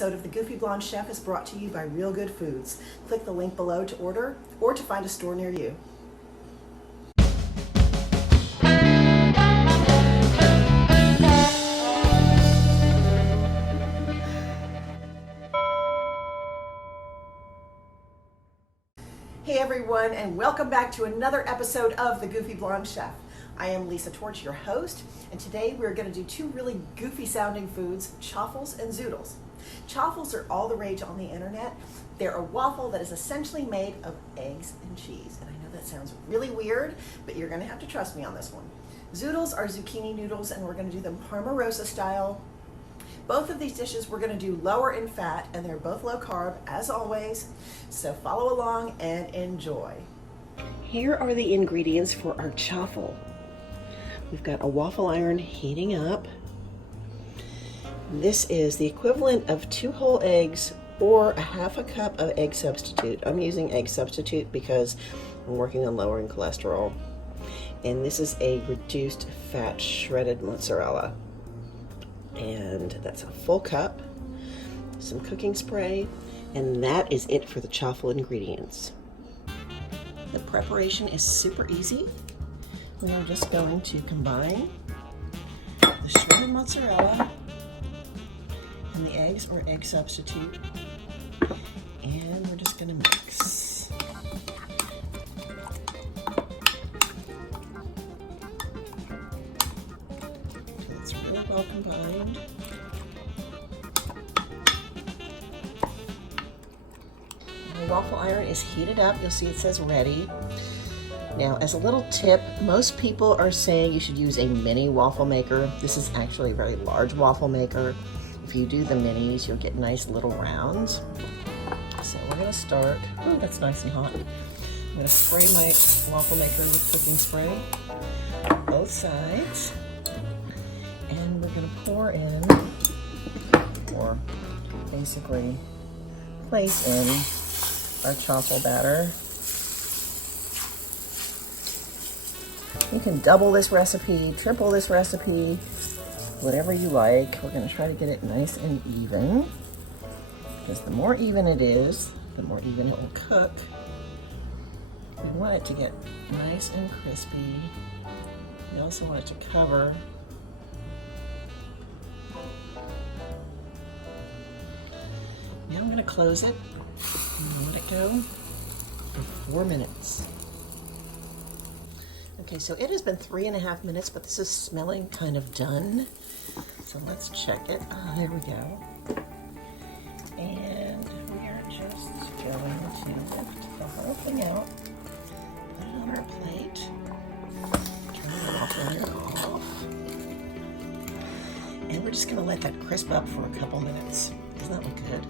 episode of The Goofy Blonde Chef is brought to you by Real Good Foods. Click the link below to order or to find a store near you. Hey everyone, and welcome back to another episode of The Goofy Blonde Chef. I am Lisa Torch, your host, and today we're going to do two really goofy sounding foods, Chaffles and Zoodles. Chaffles are all the rage on the internet. They're a waffle that is essentially made of eggs and cheese. And I know that sounds really weird, but you're going to have to trust me on this one. Zoodles are zucchini noodles, and we're going to do them Parmarosa style. Both of these dishes we're going to do lower in fat, and they're both low carb as always. So follow along and enjoy. Here are the ingredients for our chaffle. We've got a waffle iron heating up. This is the equivalent of 2 whole eggs or a half a cup of egg substitute. I'm using egg substitute because I'm working on lowering cholesterol. And this is a reduced fat shredded mozzarella. And that's a full cup, some cooking spray, and that is it for the chaffle ingredients. The preparation is super easy. We are just going to combine the shredded mozzarella and the eggs or egg substitute, and we're just going to mix. It's really well combined. The waffle iron is heated up. You'll see it says ready. Now, as a little tip, most people are saying you should use a mini waffle maker. This is actually a very large waffle maker. If you do the minis, you'll get nice little rounds. So we're gonna start, oh, that's nice and hot. I'm gonna spray my waffle maker with cooking spray, both sides. And we're gonna pour in, or basically place in our chaffle batter. You can double this recipe, triple this recipe, whatever you like. We're going to try to get it nice and even, because the more even it is, the more even it will cook. We want it to get nice and crispy. We also want it to cover. Now I'm going to close it and let it go for 4 minutes. Okay, so it has been 3.5 minutes, but this is smelling kind of done. So let's check it. Ah, there we go. And we are just going to lift the whole thing out, put it on our plate, turn the waffle iron off, and we're just going to let that crisp up for a couple minutes. Doesn't that look good?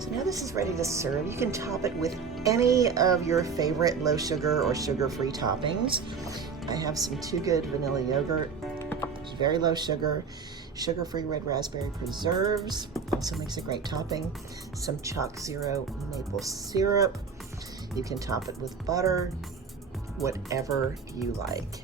So now this is ready to serve. You can top it with any of your favorite low sugar or sugar-free toppings. I have some Too Good vanilla yogurt, which is very low sugar, sugar-free red raspberry preserves, also makes a great topping, some Chalk Zero maple syrup. You can top it with butter, whatever you like.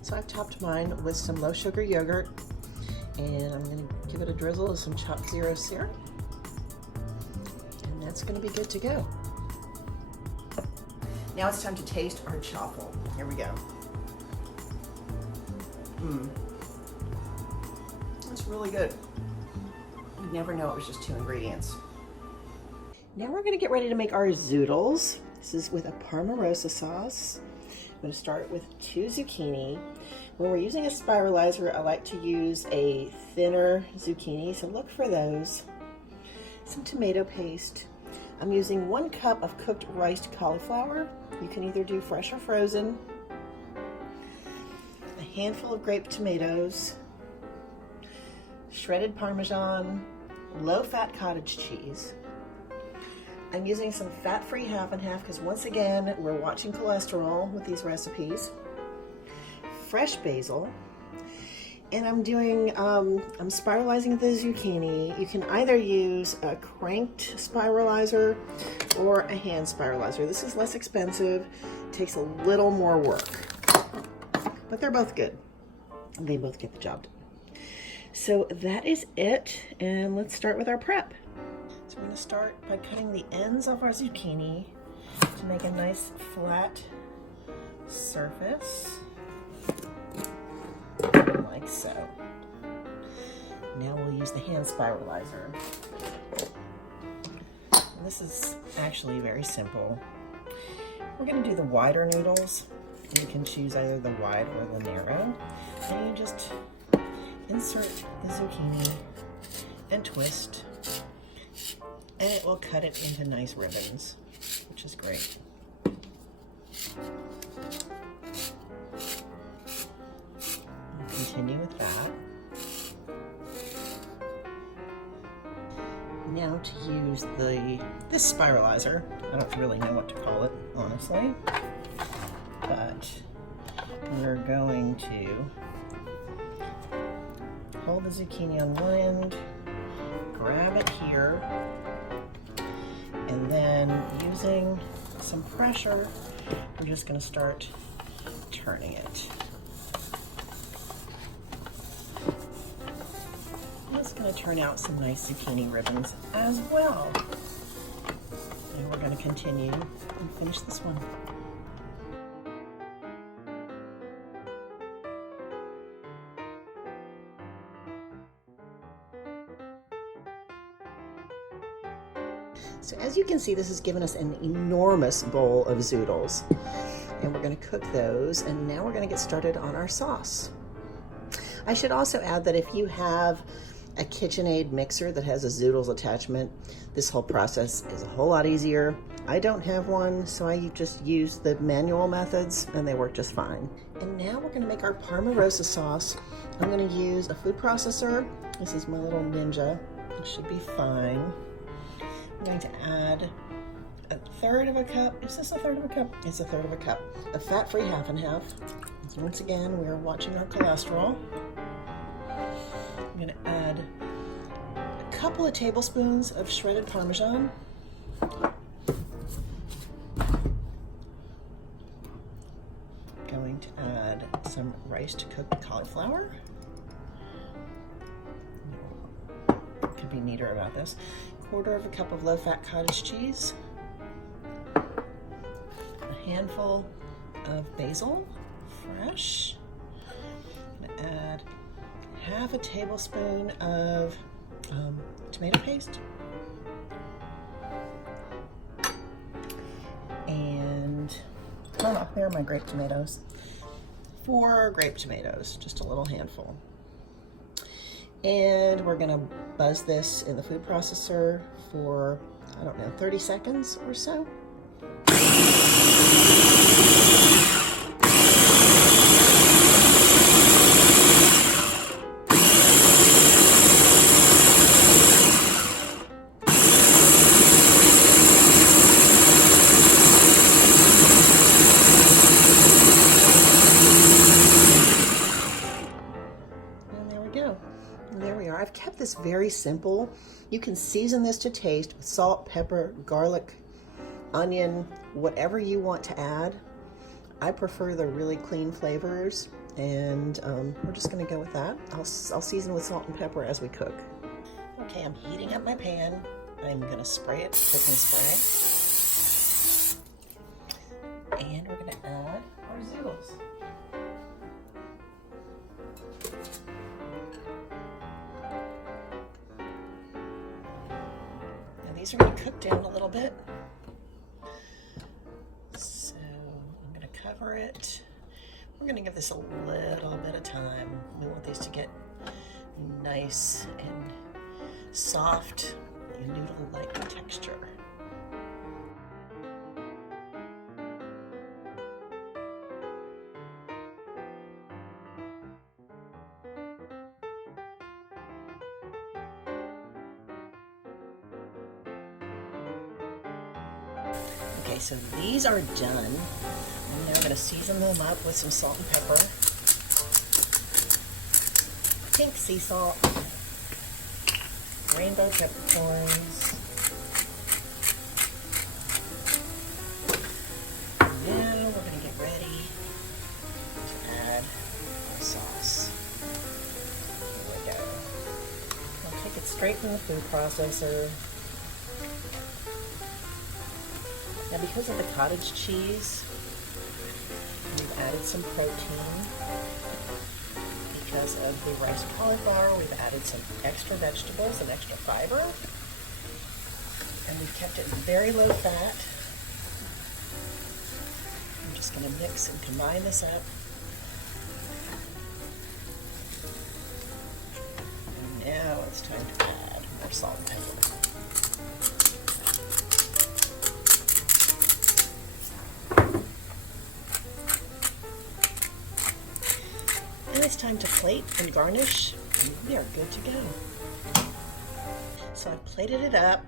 So I've topped mine with some low sugar yogurt, and I'm going to give it a drizzle of some Chalk Zero syrup. It's going to be good to go. Now it's time to taste our chaffle. Here we go. That's really good. You'd never know it was just 2 ingredients. Now we're going to get ready to make our zoodles. This is with a Parmarosa sauce. I'm going to start with 2 zucchini. When we're using a spiralizer, I like to use a thinner zucchini, so look for those. Some tomato paste. I'm using 1 cup of cooked riced cauliflower. You can either do fresh or frozen. A handful of grape tomatoes, shredded parmesan, low-fat cottage cheese. I'm using some fat-free half and half because once again, we're watching cholesterol with these recipes. Fresh basil. And I'm doing, I'm spiralizing the zucchini. You can either use a cranked spiralizer or a hand spiralizer. This is less expensive, takes a little more work, but they're both good. They both get the job done. So that is it, and let's start with our prep. So we're going to start by cutting the ends of our zucchini to make a nice flat surface, like so. Now we'll use the hand spiralizer. And this is actually very simple. We're going to do the wider noodles. You can choose either the wide or the narrow. And you just insert the zucchini and twist, and it will cut it into nice ribbons, which is great. We'll continue with that. Now to use this spiralizer. I don't really know what to call it, honestly, but we're going to hold the zucchini on one end, grab it here, and then using some pressure, we're just going to start turning it. That's going to turn out some nice zucchini ribbons as well. And we're going to continue and finish this one. So as you can see, this has given us an enormous bowl of zoodles, and we're going to cook those, and now we're going to get started on our sauce. I should also add that if you have a KitchenAid mixer that has a zoodles attachment, this whole process is a whole lot easier. I don't have one, so I just use the manual methods, and they work just fine. And now we're going to make our Parmarosa sauce. I'm going to use a food processor. This is my little Ninja. It should be fine. I'm going to add a third of a cup. Is this a third of a cup? It's a third of a cup. A fat-free half and half. So once again, we are watching our cholesterol. I'm going to add a couple of tablespoons of shredded Parmesan. Going to add some rice to cook cauliflower. Could be neater about this. Quarter of a cup of low-fat cottage cheese, a handful of basil, fresh. I'm going to add half a tablespoon of tomato paste, and there are my grape tomatoes. 4 grape tomatoes, just a little handful. And we're going to buzz this in the food processor for, I don't know, 30 seconds or so. There we are. I've kept this very simple. You can season this to taste with salt, pepper, garlic, onion, whatever you want to add. I prefer the really clean flavors, and we're just going to go with that. I'll season with salt and pepper as we cook. Okay, I'm heating up my pan. I'm going to spray it, cooking spray. And we're going to add our zoodles. These are going to cook down a little bit, so I'm going to cover it. We're going to give this a little bit of time. We want these to get nice and soft and noodle-like texture. Okay, so these are done. And now I'm going to season them up with some salt and pepper, pink sea salt, rainbow peppercorns. Now we're going to get ready to add our sauce. Here we go. straight from the food processor. Now, because of the cottage cheese, we've added some protein. Because of the rice cauliflower, we've added some extra vegetables and extra fiber. And we've kept it very low fat. I'm just going to mix and combine this up. And now it's time to add more salt and pepper. And it's time to plate and garnish, and we are good to go. So I've plated it up.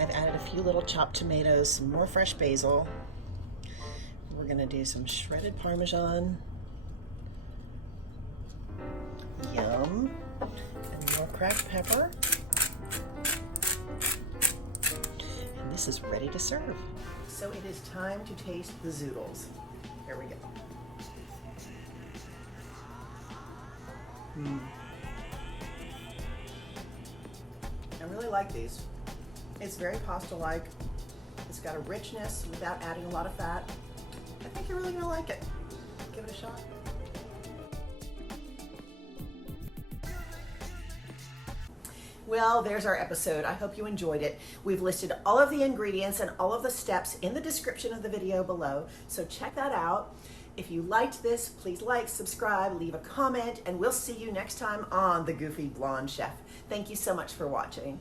I've added a few little chopped tomatoes, some more fresh basil. We're going to do some shredded parmesan. Yum. And more cracked pepper. And this is ready to serve. So it is time to taste the zoodles. Here we go. I really like these. It's very pasta-like. It's got a richness without adding a lot of fat. I think you're really gonna like it. Give it a shot. Well, there's our episode. I hope you enjoyed it. We've listed all of the ingredients and all of the steps in the description of the video below, so check that out. If you liked this, please like, subscribe, leave a comment, and we'll see you next time on The Goofy Blonde Chef. Thank you so much for watching.